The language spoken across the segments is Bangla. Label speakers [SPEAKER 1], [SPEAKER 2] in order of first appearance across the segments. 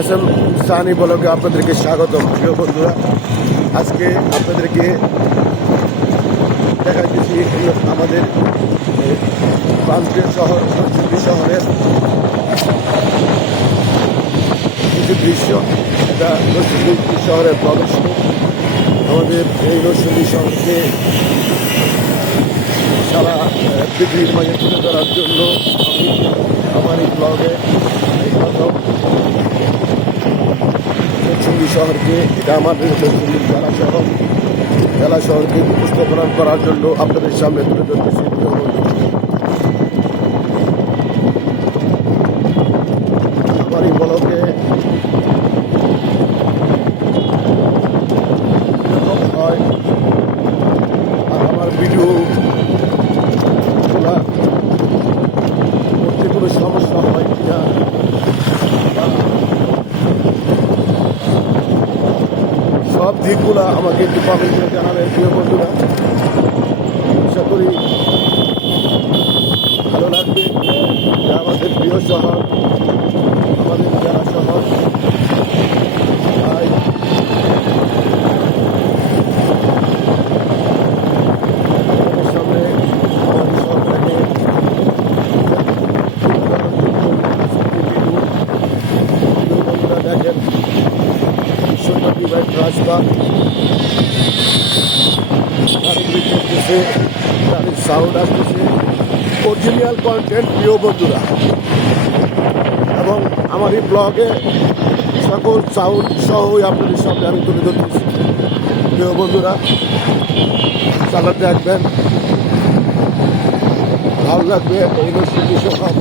[SPEAKER 1] এস সাহানি বলকে আপনাদেরকে স্বাগত প্রিয় বন্ধুরা। আজকে আপনাদেরকে দেখা দেখাইতেছি আমাদের প্রান্তীয় শহর নরসিংদী শহরের কিছু দৃশ্য। এটা নরসিংদী শহরের প্রবেশ আমাদের এই নরসিংদী শহরকে সারা পৃথিবীর মাঝে তুলে ধরার জন্য আমি আমার এই ব্লগে এই প্রথম নরসিংদী শহরকে এটা আমাদের জেলা শহর জেলা শহরকে উপস্থাপনা করার জন্য আপনাদের সামনে তুলে ধরতেছি প্রিয় বন্ধু। আমার এই ব্লগে এরকম হয় আর আমার ভিডিও তোলা করতে কোনো সমস্যা হয় কিনা বা সব দিকগুলো আমাকে একটু করে জানাবেন প্রিয় বন্ধুরা। আশা করি ভালো লাগবে। আমাদের প্রিয় শহর, আমাদের জেলা শহর তাই আপনাদের সামনে আমার এই শহরটাকে প্রিয় বন্ধুরা দেখেন সুন্দর ডিভাইড রাস্তা গাড়ি ব্রিজ করতেছে গাড়ির সাউন্ড আসতেছে অরিজিনাল কন্টেন্ট প্রিয় বন্ধুরা এবং আমার এই ব্লগে সকল সাউন্ড সহই আপনাদের সামনে আমি তুলে ধরতেছি প্রিয় বন্ধুরা চালাতে দেখবেন ভালো লাগবে এই নৈশিক সব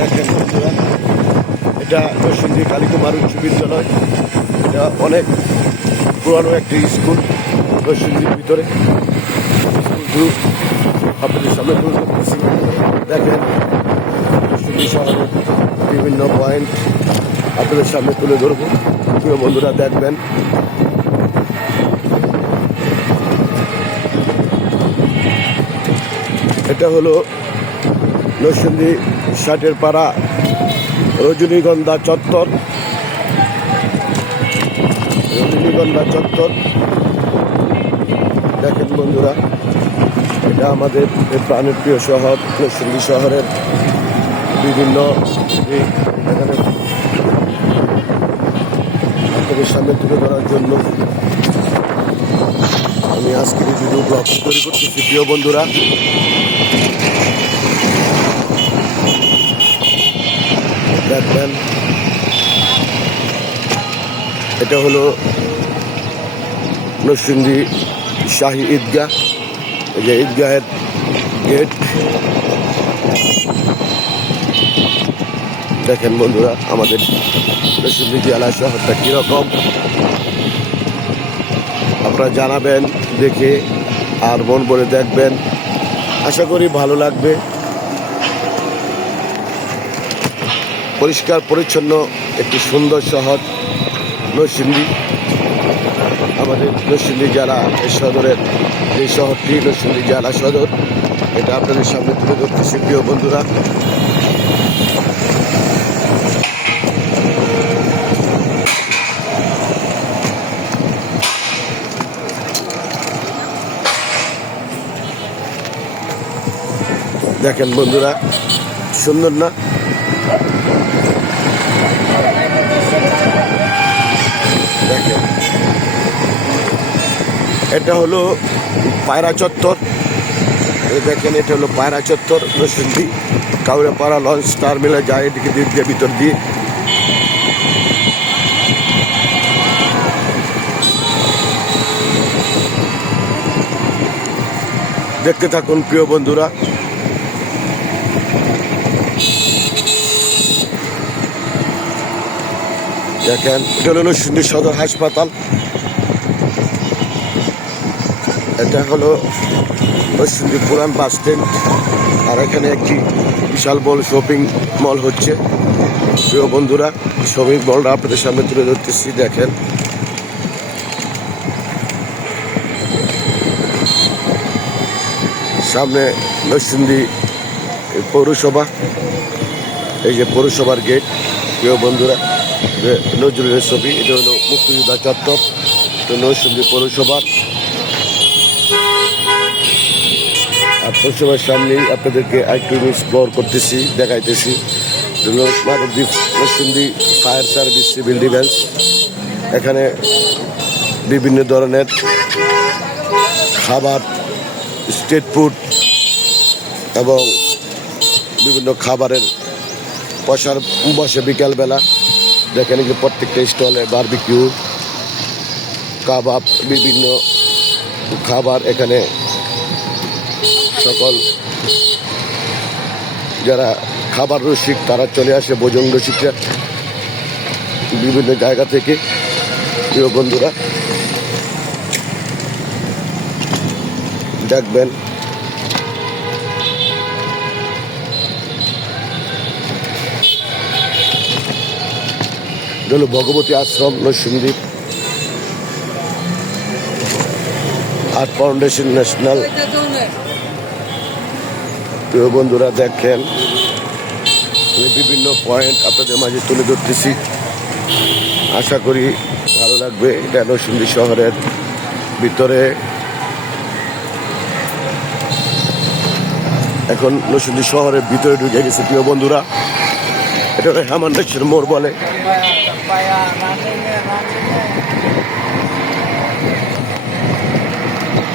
[SPEAKER 1] দেখেন এটা নরসিংদী কালীকুমার উচ্চ বিদ্যালয়। এটা অনেক পুরানো একটি স্কুল নরসিংদীর ভিতরে। স্কুলটি আপনাদের সামনে তুলে দেখেন শহরের বিভিন্ন পয়েন্ট আপনাদের সামনে তুলে ধরবো। প্রিয় বন্ধুরা, দেখবেন। এটা হলো নরসিংদী ষাটের পাড়া রজনীগন্ধা চত্বর। রজনীগন্ধা চত্বর। দেখেন বন্ধুরা, এটা আমাদের প্রাণের প্রিয় শহর, নরসিংদী শহরের বিভিন্ন এখানে আপনাদের সামনে তুলে ধরার জন্য আমি আজকে ভিডিও ব্লগ তৈরি করতেছি। প্রিয় বন্ধুরা দেখবেন এটা হলো নরসিংদী শাহী ঈদগাহ। এই যে ঈদগাহের গেট দেখেন বন্ধুরা, আমাদের নরসিংদী জেলা শহরটা কীরকম? আপনারা জানাবেন, দেখে আর মন বলে দেখবেন। আশা করি ভালো লাগবে। পরিষ্কার, পরিচ্ছন্ন একটি সুন্দর শহর, নরসিংদী। আমাদের নরসিংদী জেলা এই সদরের এই শহরটি, নরসিংদী জেলা সদর, এটা আপনাদের সামনে তুলে ধরতেছি, প্রিয় বন্ধুরা। দেখেন বন্ধুরা, সুন্দর না? এটা হলো পায়রা চত্বর। এই দেখেন, এটা হলো পায়রা চত্বর। নরসিংদী কাউরাপাড়া লঞ্চ টার্মিনাল যায় এদিকে দিক দিয়ে ভিতর দিয়ে। দেখতে থাকুন, প্রিয় বন্ধুরা। দেখেন এটা হলো নরসিংদী সদর হাসপাতাল। এটা হলো নরসিংদী পুরান বাস স্ট্যান্ড। আর এখানে একটি বিশাল বড় শপিং মল হচ্ছে। প্রিয় বন্ধুরা, শপিং মলটা আপনাদের সামনে তুলে ধরতেছি, দেখেন। সামনে নরসিংদী পৌরসভা। এই যে পৌরসভার গেট প্রিয় বন্ধুরা নজরুলের ছবি, এটা হলো মুক্তিযোদ্ধা চত্বর, তো নরসিংদী পৌরসভার আর পৌরসভার সামনেই আপনাদেরকে আরেকটু এক্সপ্লোর করতেছি, দেখাইতেছি। Narsingdi fire service civil defence এখানে বিভিন্ন ধরনের খাবার স্ট্রিট ফুড এবং বিভিন্ন খাবারের পয়সার বসে বিকালবেলা। দেখেন যে প্রত্যেকটা স্টলে বারবিকিউ, কাবাব, বিভিন্ন খাবার এখানে। সকল যারা খাবার রসিক, তারা চলে আসে ভোজন রসিকরা। বিভিন্ন জায়গা থেকে, প্রিয় বন্ধুরা। দেখবেন এটা হলো ভগবতী আশ্রম, নরসিংদীপ, আর্ট ফাউন্ডেশন ন্যাশনাল। প্রিয় বন্ধুরা, দেখেন বিভিন্ন পয়েন্ট আপনাদের মাঝে তুলে ধরতেছি। আশা করি ভালো লাগবে। এটা নরসিংদী শহরের ভিতরে। এখন নরসিংদী শহরের ভিতরে ঢুকে গেছে, প্রিয় বন্ধুরা। এটা হলো হেমান্ডেশ্বর মোড় বলে।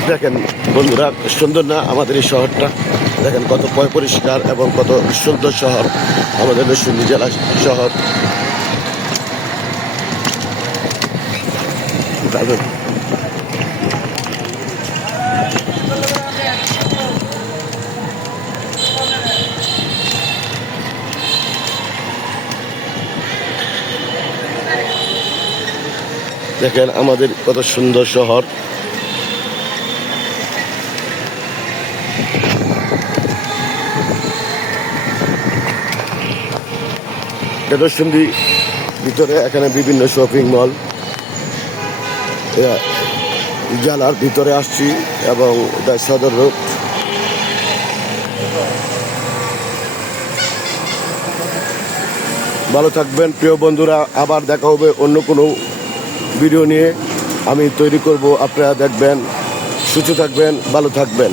[SPEAKER 1] দেখেন, বন্ধুরা, সুন্দর না আমাদের এই শহরটা? দেখেন, কত পয় পরিষ্কার এবং কত সুন্দর শহর। আমাদের নরসিংদী জেলা শহর। দারুণ। দেখেন আমাদের কত সুন্দর শহর। নরসিংদী ভিতরে এখানে বিভিন্ন শপিং মল জেলার ভিতরে আসছি এবং এটা সদর রোড। ভালো থাকবেন, প্রিয় বন্ধুরা, আবার দেখা হবে অন্য কোনো ভিডিও নিয়ে আমি তৈরি করব। আপনারা দেখবেন সুস্থ থাকবেন ভালো থাকবেন।